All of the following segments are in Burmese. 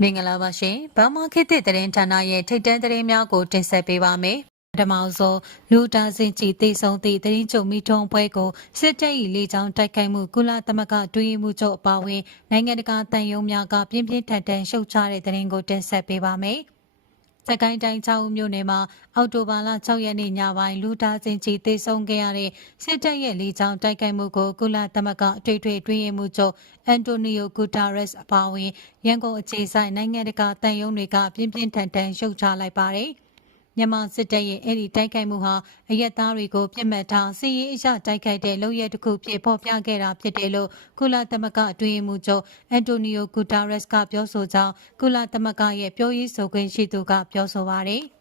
မင်္ဂလာပါရှင်။ဘာမခေတ်သစ်သတင်းဌာနရဲ့ထိတ်တန့်သတင်းများကိုတင်ဆက်ပေးပါမယ်။ပထမဆုံးလူတာစင်ချီတိတ်ဆုံးသည့်သတင်းချုပ်မိထုံပွဲကိုစစ်တပ်၏လေကြောင်းတိုက်ခိုက်မှုကုလသမဂ္ဂတွင်းမှုချုပ်အပါအဝင်နိုင်ငံတကာတန်ယုံများကပြင်းပြင်းထန်ထန်ရှုတ်ချတဲ့သတင်းကိုတင်ဆက်ပေးပါမယ်။ စကိုင်းတိုင်းချောင်းမြို့နယ်မှာအောက်တိုဘာလ6ရက်နေ့ညပိုင်းလူတာစင်ချီတိတ်ဆုံးခဲ့ရတဲ့စစ်တပ်ရဲ့လေကြောင်းတိုက်ခိုက်မှုကိုကုလသမဂ္ဂအထွေထွေတွင်းမှုချုပ်အန်တိုနီယိုဂူတာရက်စ်အပါအဝင်ရန်ကုန်အခြေစိုက်နိုင်ငံတကာတန်ယုံတွေကပြင်းပြင်းထန်ထန်ရှုတ်ချလိုက်ပါတယ်။ မြန်မာစစ်တပ်ရဲ့အဲ့ဒီတိုက်ခိုက်မှုဟာအရက်သားတွေကိုပြစ်မှတ်ထားစီရေးအရတိုက်ခိုက်တဲ့လုပ်ရက်တစ်ခုဖြစ်ပေါ်ပြခဲ့တာဖြစ်တယ်လို့ကုလသမဂ္ဂအတွင်းမှုချုပ်အန်တိုနီယိုဂူတာရက်စ်ကပြောဆိုကြောင်းကုလသမဂ္ဂရဲ့ပြောရေးဆိုခွင့်ရှိသူကပြောဆိုပါတယ်။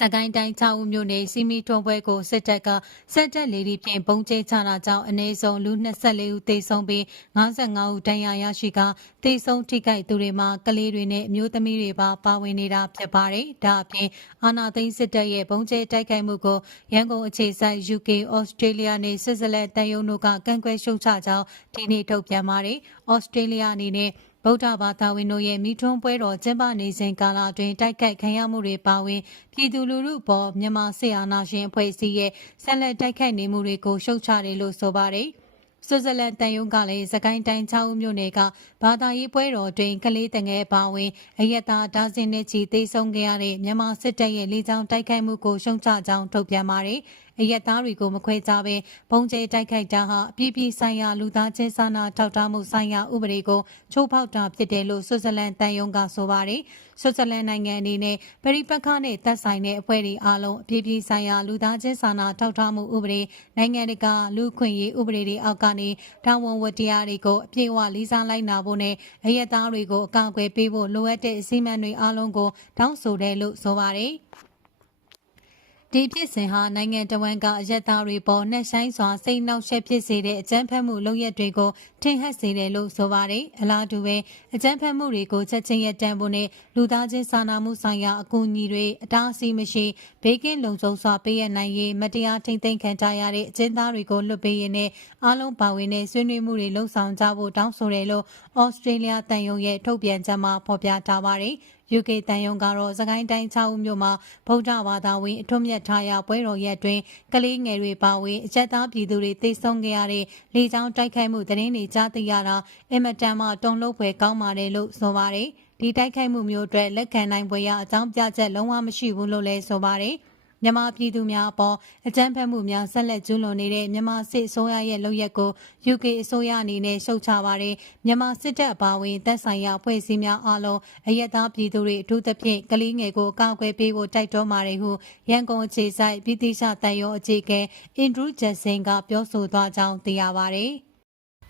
စကိုင်းတိုင်းချောင်းဦးမြို့နယ်စီမီထွန်ပွဲကိုစစ်တပ်ကစက်တက်လေဒီဖြင့်ပုံကျဲချတာကြောင့်အနည်းဆုံးလူ24ဦးသေဆုံးပြီး55ဦးဒဏ်ရာရရှိကသေဆုံးထိခိုက်သူတွေမှာကလေးတွေနဲ့အမျိုးသမီးတွေပါပါဝင်နေတာဖြစ်ပါတယ်။ဒါအပြင်အာနာသိန်းစစ်တပ်ရဲ့ပုံကျဲတိုက်ခိုက်မှုကိုရန်ကုန်အခြေစိုက် UK, Australia နဲ့ဆွစ်ဇာလန်တန်ယုံတို့ကကန့်ကွက်ရှုတ်ချကြောင်းဒီနေ့ထုတ်ပြန်ပါတယ်။ Australia အနေနဲ့ ဗုဒ္ဓဘာသာဝင်တို့ရဲ့မိထွန်းပွဲတော်ကျင်းပနေစဉ်ကာလအတွင်းတိုက်ခိုက်ခံရမှုတွေပါဝင်ပြည်သူလူထုပေါ်မြန်မာစစ်အာဏာရှင်အဖွဲ့အစည်းရဲ့ဆက်လက်တိုက်ခိုက်နေမှုတွေကိုရှုတ်ချတယ်လို့ဆိုပါတယ်။ဆွစ်ဇာလန်တန်ယုံကလည်းစကိုင်းတိုင်းချောင်းမြို့နယ်ကဘာသာရေးပွဲတော်တွင်ကလေးတငယ်ပါဝင်အယက်သားဒါဇင်နဲ့ချီသိဆုံးခဲ့ရတဲ့မြန်မာစစ်တပ်ရဲ့လေကြောင်းတိုက်ခိုက်မှုကိုရှုံချကြောင်းထုတ်ပြန်ပါတယ်။ အရက်သားတွေကိုမခွဲခြားဘဲဘုံကျဲတိုက်ခိုက်တာဟာအပြည့်ပြည့်ဆိုင်ရာလူသားချင်းစာနာထောက်ထားမှုဆိုင်ရာဥပဒေကိုချိုးဖောက်တာဖြစ်တယ်လို့ဆွစ်ဇာလန်တန်ယုံကဆိုပါတယ်။ဆွစ်ဇာလန်နိုင်ငံအနေနဲ့ပရိပက္ခနဲ့သက်ဆိုင်တဲ့အဖွဲ့တွေအားလုံးအပြည့်ပြည့်ဆိုင်ရာလူသားချင်းစာနာထောက်ထားမှုဥပဒေနိုင်ငံတကာလူခွင့်ရေးဥပဒေတွေအောက်ကနေတာဝန်ဝတ္တရားတွေကိုအပြည့်အဝလေးစားလိုက်နာဖို့နဲ့အရက်သားတွေကိုအကောင့်အွယ်ပေးဖို့လိုအပ်တဲ့အစည်းအဝေးတွေအားလုံးကိုတောင်းဆိုတယ်လို့ဆိုပါတယ်။ ဒီဖြစ်စဉ်ဟာနိုင်ငံတော်ဝန်ကအရက်သားတွေပေါ်နှက်ဆိုင်စွာစိတ်နှောက်ယှက်ဖြစ်စေတဲ့အကြမ်းဖက်မှုလုပ်ရက်တွေကိုထင်ဟပ်စေတယ်လို့ဆိုပါတယ်။အလားတူပဲအကြမ်းဖက်မှုတွေကိုချက်ချင်းရပ်တန့်ဖို့နဲ့လူသားချင်းစာနာမှုဆိုင်ရာအကူအညီတွေအတားအဆီးမရှိဘေးကင်းလုံခြုံစွာပေးရနိုင်ရေးမတရားထိမ့်သိမ်းခံထားရတဲ့အကျဉ်းသားတွေကိုလွတ်ပေးရင်းနဲ့အားလုံးပါဝင်တဲ့ဆွေးနွေးမှုတွေလှုံ့ဆော်ကြဖို့တောင်းဆိုတယ်လို့ဩစတြေးလျတန်ယုံရဲ့ထုတ်ပြန်ချက်မှာဖော်ပြထားပါတယ်။ UK တန်ယုံကတော့စကိုင်းတိုင်း6ဦးမြို့မှာဗုဒ္ဓဘာသာဝင်အထွတ်မြတ်ထားရာပွဲတော်ရက်တွင်ကလေးငယ်တွေပါဝင်အချက်သားပြည်သူတွေသိဆုံးခဲ့ရတဲ့လေကြောင်းတိုက်ခိုက်မှုသတင်းတွေကြားသိရတာအင်မတန်မှတုံ့လို့ဖွယ်ကောင်းပါတယ်လို့ဆိုပါတယ်ဒီတိုက်ခိုက်မှုမျိုးအတွက်လက်ခံနိုင်ပွဲရအကြောင်းပြချက်လုံးဝမရှိဘူးလို့လည်းဆိုပါတယ်။ မြန်မာပြည်သူများအပေါ်အကြမ်းဖက်မှုများဆက်လက်ကျူးလွန်နေတဲ့မြန်မာစစ်အစိုးရရဲ့လုပ်ရက်ကို UK အစိုးရအနေနဲ့ရှုတ်ချပါတယ်မြန်မာစစ်တပ်အပါအဝင်တပ်ဆိုင်ရာအဖွဲ့အစည်းများအားလုံးအယက်သားပြည်သူတွေအထူးသဖြင့်ကလေးငယ်ကိုကာကွယ်ပေးဖို့တိုက်တွန်းပါတယ်ဟုရန်ကုန်အခြေစိုက်ပြည်တိရှတန်ရုံအခြေခံအင်ဒရူးဂျက်ဆင်ကပြောဆိုသွားကြောင်းသိရပါတယ်။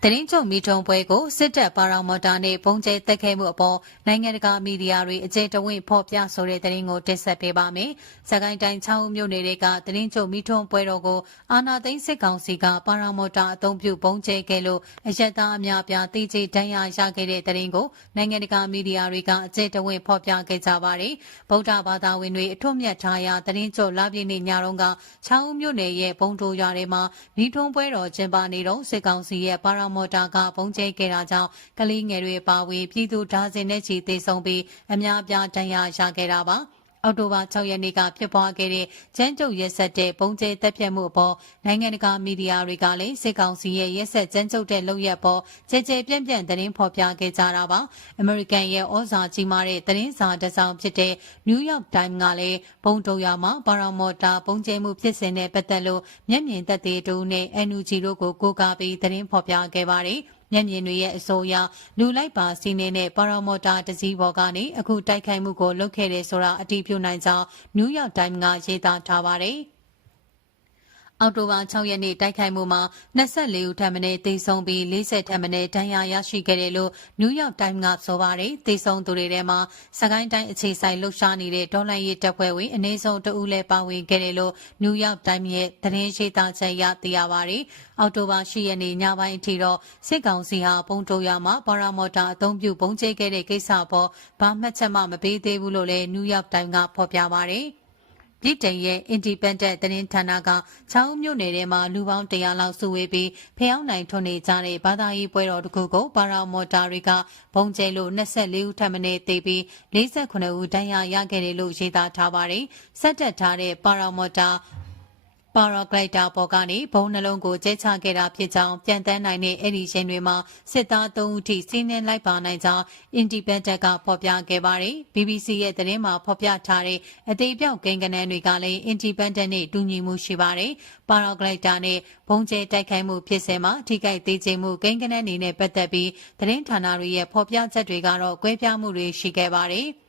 တရင်ချုပ်မီထုံပွဲကိုစစ်တပ်ပါရာမော်တာနဲ့ပုံကျဲတက်ခဲ့မှုအပေါ်နိုင်ငံတကာမီဒီယာတွေအကြိမ်တဝင့်ဖော်ပြဆိုတဲ့တရင်ကိုတင်ဆက်ပေးပါမယ်။စကိုင်းတိုင်းချောင်းမြို့နယ်တွေကတရင်ချုပ်မီထုံပွဲတော်ကိုအာနာသိန်းစစ်ကောင်စီကပါရာမော်တာအသုံးပြုပုံကျဲခဲ့လို့အရက်သားအများပြားတိကျဒဏ်ရာရခဲ့တဲ့တရင်ကိုနိုင်ငံတကာမီဒီယာတွေကအကြိမ်တဝင့်ဖော်ပြခဲ့ကြပါတယ်။ဗုဒ္ဓဘာသာဝင်တွေအထွတ်မြတ်ထားရာတရင်ချုပ်လာပြည့်နေ့ညတုန်းကချောင်းမြို့နယ်ရဲ့ဘုံတိုရွာထဲမှာမီထုံပွဲတော်ကျင်းပနေတော့စစ်ကောင်စီရဲ့ပါရာမော်တာကပုံကျဲခဲ့တာကြောင့်ကလေးငယ်တွေပါဝင်ပြည်သူဒါဇင်နဲ့ချီသေဆုံးပြီးအများပြားဒဏ်ရာရခဲ့တာပါ အောက်တိုဘာ6ရက်နေ့ကဖြစ်ပွားခဲ့တဲ့ကျန်းကျုပ်ရက်ဆက်တဲ့ပုံကျဲတက်ပြတ်မှုအပေါ်နိုင်ငံတကာမီဒီယာတွေကလည်းစစ်ကောင်စီရဲ့ရက်ဆက်ကျန်းကျုပ်တဲ့လုပ်ရက်ပေါ်ကြဲကြဲပြန့်ပြန့်သတင်းဖော်ပြခဲ့ကြတာပါအမေရိကန်ရဲ့ဩဇာကြီးမားတဲ့သတင်းစာတစ်စောင်ဖြစ်တဲ့ New York Times ကလည်းဘုံတုံရမှာပါရာမော်တာပုံကျဲမှုဖြစ်စဉ်နဲ့ပတ်သက်လို့မျက်မြင်သက်သေတို့နဲ့ NUG တို့ကိုကိုးကားပြီးသတင်းဖော်ပြခဲ့ပါတယ် မျက်မြင်တွေရဲ့အဆိုအရလူလိုက်ပါစီးနေတဲ့ပါရာမော်တာတစည်းပေါ်ကနေအခုတိုက်ခိုက်မှုကိုလုပ်ခဲ့တယ်ဆိုတာအတည်ပြုနိုင်ကြောင်း New York Times ကရေးသားထားပါတယ်။ အောက်တိုဘာ6ရက်နေ့တိုက်ခိုက်မှုမှာ24ဦးထပ်မံတေဆုံးပြီး40ထပ်မံဒဏ်ရာရရှိခဲ့တယ်လို့ New York Times ကဆိုပါတယ်။တေဆုံးသူတွေထဲမှာစကိုင်းတိုင်းအခြေဆိုင်လှုပ်ရှားနေတဲ့ဒေါ်လာရေးတပ်ဖွဲ့ဝင်အနည်းဆုံးတဦးလည်းပါဝင်ခဲ့တယ်လို့ New York Times ရဲ့သတင်းရေးသားချက်အရသိရပါတယ်။အောက်တိုဘာ10ရက်နေ့ညပိုင်းအထိတော့စစ်ကောင်စီဟာပုံတိုရမှာပါရာမော်တာအသုံးပြုပုံကျဲခဲ့တဲ့ကိစ္စပေါ်ဘာမှတ်ချက်မှမပေးသေးဘူးလို့လည်း New York Times ကဖော်ပြပါတယ်။ ပြည်တိုင်ရဲ့ Independent သတင်းဌာနကချောင်းမြို့နယ်ထဲမှာလူပေါင်း100လောက်စုဝေးပြီးဖျောင်းနိုင်ထွန်းနေကြတဲ့ဘာသာရေးပွဲတော်တစ်ခုကိုပါရာမော်တာတွေကဘုံကျဲလို့24ဦးထပ်မံတေးပြီး48ဦးဒဏ်ရာရခဲ့တယ်လို့ရေးသားထားပါတယ်။စက်တက်ထားတဲ့ပါရာမော်တာ ပါရာဂလိုက်တာပေါ်ကနေဘုံနှလုံးကိုကျဲချခဲ့တာဖြစ်ကြောင်းပြန်တန်းနိုင်တဲ့အဲ့ဒီချိန်တွေမှာစစ်သား3ဦးထိစီးနှင်းလိုက်ပါနိုင်ကြောင်း Independent ကဖော်ပြခဲ့ပါတယ်။ BBC ရဲ့သတင်းမှာဖော်ပြထားတဲ့အသေးပြောက်ကိန်းဂဏန်းတွေကလည်း Independent နဲ့တူညီမှုရှိပါတယ်။ပါရာဂလိုက်တာနဲ့ဘုံကျဲတိုက်ခိုက်မှုဖြစ်စဉ်မှာထိခိုက်သေးခြင်းမှုကိန်းဂဏန်းအနေနဲ့ပတ်သက်ပြီးသတင်းဌာနတွေရဲ့ဖော်ပြချက်တွေကတော့ကွဲပြားမှုတွေရှိခဲ့ပါတယ်။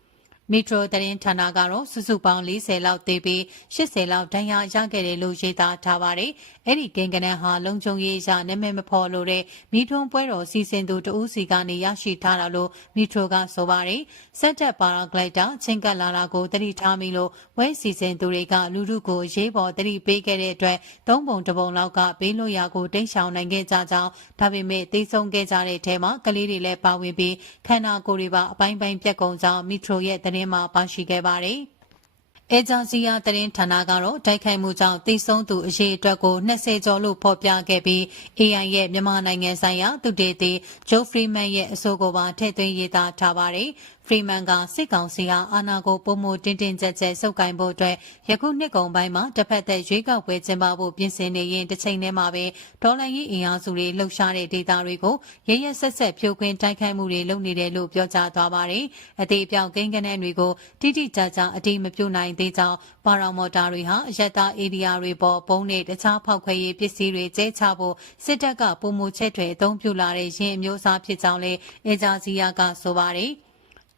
မီထရိုသတင်းဌာနကတော့စုစုပေါင်း40လောက်သေပြီး80လောက်ဒဏ်ရာရခဲ့တယ်လို့ရေးသားထားပါတယ်။အဲ့ဒီကိန်းဂဏန်းဟာလုံခြုံရေးအရနာမည်မဖော်လို့တဲ့မီထွန်းပွဲတော်စီစဉ်သူတဦးစီကနေရရှိထားတာလို့မီထရိုကဆိုပါတယ်။စက်တက်ပါရာဂလိုက်တာချင်းကပ်လာတာကိုတတိထားမိလို့ဝဲစီစဉ်သူတွေကလူလူကိုရေးပေါ်တတိပေးခဲ့တဲ့အတွက်သုံးပုံတစ်ပုံလောက်ကဘေးလွတ်ရာကိုတိတ်ရှောင်နိုင်ခဲ့ကြကြောင်းဒါပေမဲ့သိဆုံးခဲ့ကြတဲ့ထဲမှာကလေးတွေလည်းပါဝင်ပြီးခန္ဓာကိုယ်တွေပါအပိုင်းပိုင်းပြက်ကုန်ကြောင်းမီထရိုရဲ့သတင်းမှာပါရှိခဲ့ပါတယ်။အေဂျင်စီယာသတင်းဌာနကတော့တိုက်ခိုက်မှုကြောင့်တိစုံသူအရေးအတွက်ကို20ကျော်လို့ဖော်ပြခဲ့ပြီး AI ရဲ့မြန်မာနိုင်ငံဆိုင်ရာသူတေသီဂျိုဖရီမန်ရဲ့အဆိုကိုပါထည့်သွင်းရေးသားထားပါတယ်။ ဖရီမန်ကစစ်ကောင်စီဟာအာဏာကိုပုံမှုတင်းတင်းကြပ်ကြပ်စုပ်ကိုင်ဖို့အတွက်ယခုနှစ်ကုန်ပိုင်းမှာတစ်ဖက်သက်ရွေးကောက်ပွဲကျင်းပဖို့ပြင်ဆင်နေရင်တစ်ချိန်တည်းမှာပဲဒေါ်လာရေးအင်အားစုတွေလှုပ်ရှားတဲ့ဒေသတွေကိုရရဆက်ဆက်ဖြိုခွင်းတိုက်ခိုက်မှုတွေလုပ်နေတယ်လို့ပြောကြားသွားပါတယ်။အသေးအပြောင်ကိန်းကနန်းတွေကိုတိတိကျကျအတိမပြုတ်နိုင်သေးကြောင်းပါရာမော်တာတွေဟာအယက်သားအေရီယာတွေပေါ်ပုံနဲ့တခြားဖောက်ခွဲရေးပစ္စည်းတွေကျဲချဖို့စစ်တပ်ကပုံမှုချက်တွေအသုံးပြုလာတဲ့ရင်းအမျိုးအစားဖြစ်ကြောင်းလည်းအေဂျာစီယာကဆိုပါတယ်။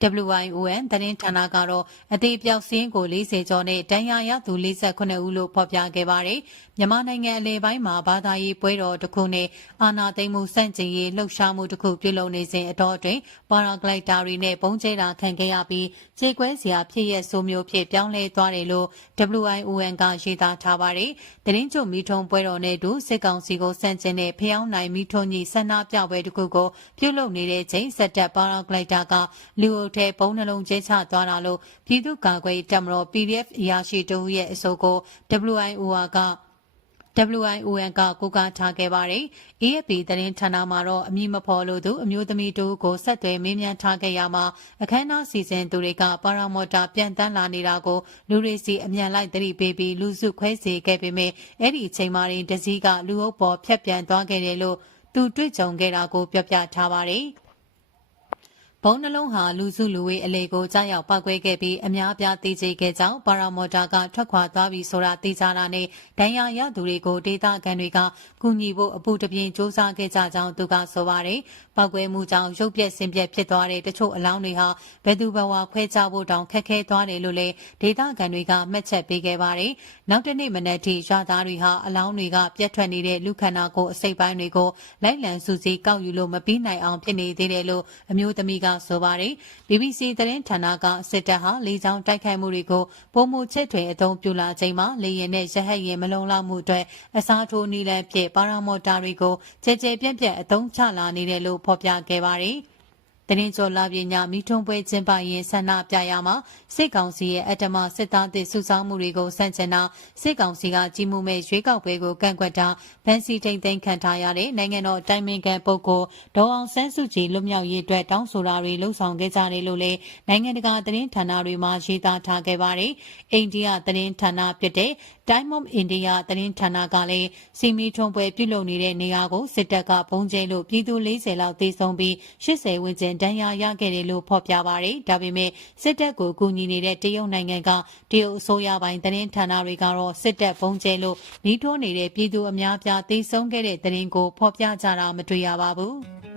WION သတင်းဌာနကတော့အသေးပြောက်စင်းကို40ကျော်နဲ့တန်ရာရသူ48ဦးလို့ဖော်ပြခဲ့ပါတယ်။မြန်မာနိုင်ငံအလဲပိုင်းမှာဘာသာရေးပွဲတော်တစ်ခုနဲ့အာနာသိမ့်မှုစန့်ကျင်ရေးလှုပ်ရှားမှုတစ်ခုပြုလုပ်နေစဉ်အတော်အတွင်းပါရာဂလိုက်တာတွေနဲ့ပုံကျဲတာခံခဲ့ရပြီးခြေကွဲစရာဖြစ်ရဆိုမျိုးဖြစ်ပြောင်းလဲသွားတယ်လို့ WION ကရေးသားထားပါတယ်။သတင်းချုပ်မီထုံပွဲတော်နဲ့တူစစ်ကောင်စီကိုစန့်ကျင်တဲ့ဖျောင်းနိုင်မီထုံကြီးဆန္ဒပြပွဲတစ်ခုကိုပြုလုပ်နေတဲ့ချိန်စက်တက်ပါရာဂလိုက်တာကလူအုပ်ထဲပုံနှလုံးကျဲချသွားတာလို့ပြည်သူ့ကာကွယ်တပ်မတော် PDF အရာရှိတဦးရဲ့အဆိုကို WIOR က WION ကကိုကထားခဲ့ပါတယ်။ AFP သတင်းဌာနမှာတော့အမည်မဖော်လို့သူအမျိုးသမီးတို့ကိုဆက်သွယ်မေးမြန်းထားခဲ့ရမှာအခမ်းအနားစီစဉ်သူတွေကပါရာမော်တာပြန်တန်းလာနေတာကိုလူတွေစီအမြန်လိုက်သတိပေးပြီးလူစုခွဲစေခဲ့ပေမဲ့အဲ့ဒီအချိန်မှာရင်တစည်းကလူအုပ်ပေါ်ဖြတ်ပြန်သွားခဲ့တယ်လို့သူတွေ့ကြုံခဲ့တာကိုပြောပြထားပါတယ်။ ဘုံနှလုံးဟာလူစုလူဝေးအလေကိုကြားရောက်ပောက်ကွဲခဲ့ပြီးအများအပြားသိကျေခဲ့ကြောင်းပါရာမော်တာကထွက်ခွာသွားပြီဆိုတာသိကြတာနဲ့ဒဏ်ရာရသူတွေကိုဒေသခံတွေကကူညီဖို့အပူတပြင်းစ조사ခဲ့ကြကြောင်းသူကဆိုပါတယ်။ပောက်ကွဲမှုကြောင့်ရုပ်ပြက်ဆင်းပြက်ဖြစ်သွားတဲ့တချို့အလောင်းတွေဟာဘယ်သူဘဝခွဲခြားဖို့တောင်ခက်ခဲသွားတယ်လို့လည်းဒေသခံတွေကမှတ်ချက်ပေးခဲ့ပါတယ်။နောက်တနေ့မနက်ထိရွာသားတွေဟာအလောင်းတွေကပြတ်ထွက်နေတဲ့လူခန္ဓာကိုယ်အစိတ်ပိုင်းတွေကိုလိုက်လံစုစည်းကောက်ယူလို့မပြီးနိုင်အောင်ဖြစ်နေသေးတယ်လို့အမျိုးသမီးကဆိုပါတယ်။ BBC သတင်းဌာနကစစ်တပ်ဟာလေကြောင်းတိုက်ခိုက်မှုတွေကိုပုံမှုချစ်တွေအသုံးပြုလာချိန်မှာလေရင်နဲ့ရဟတ်ရင်မလုံလောက်မှုအတွက်အစားထိုးနည်းလမ်းဖြစ်ပါရာမော်တာတွေကိုကြဲကြဲပြန့်ပြန့်အသုံးချလာနေတယ်လို့ဖော်ပြခဲ့ပါတယ်။ တရင်ကျော်လာပြညာမိထုံပွဲကျင်းပရင်ဆန္ဒပြရမှာစစ်ကောင်စီရဲ့အတမစစ်သားတွေစုဆောင်းမှုတွေကိုစန့်ကျင်တာစစ်ကောင်စီကကြီးမှုမဲ့ရွေးကောက်ပွဲကိုကန့်ကွက်တာဗန်စီထိန်သိမ်းခံထားရတဲ့နိုင်ငံတော်တိုင်ပင်ခံပုဂ္ဂိုလ်ဒေါ်အောင်ဆန်းစုကြည်လွတ်မြောက်ရေးအတွက်တောင်းဆိုတာတွေလှုံ့ဆော်ခဲ့ကြတယ်လို့လည်းနိုင်ငံတကာသတင်းဌာနတွေမှာရေးသားထားခဲ့ပါတယ်အိန္ဒိယသတင်းဌာနဖြစ်တဲ့ Time of India သတင်းဌာနကလည်းစီမီထုံပွဲပြုလုပ်နေတဲ့နေရာကိုစစ်တပ်ကပုံကျဲလို့ပြည်သူ40လောက်သေဆုံးပြီး80ဝန်းကျင်ဒဏ်ရာရခဲ့တယ်လို့ဖော်ပြပါတယ်။ဒါပေမဲ့စစ်တပ်ကိုကူညီနေတဲ့တရုတ်နိုင်ငံကတရုတ်အစိုးရပိုင်းသတင်းဌာနတွေကတော့စစ်တပ်ပုံကျဲလို့နှီးထိုးနေတဲ့ပြည်သူအများပြားသေဆုံးခဲ့တဲ့သတင်းကိုဖော်ပြကြတာမတွေ့ရပါဘူး။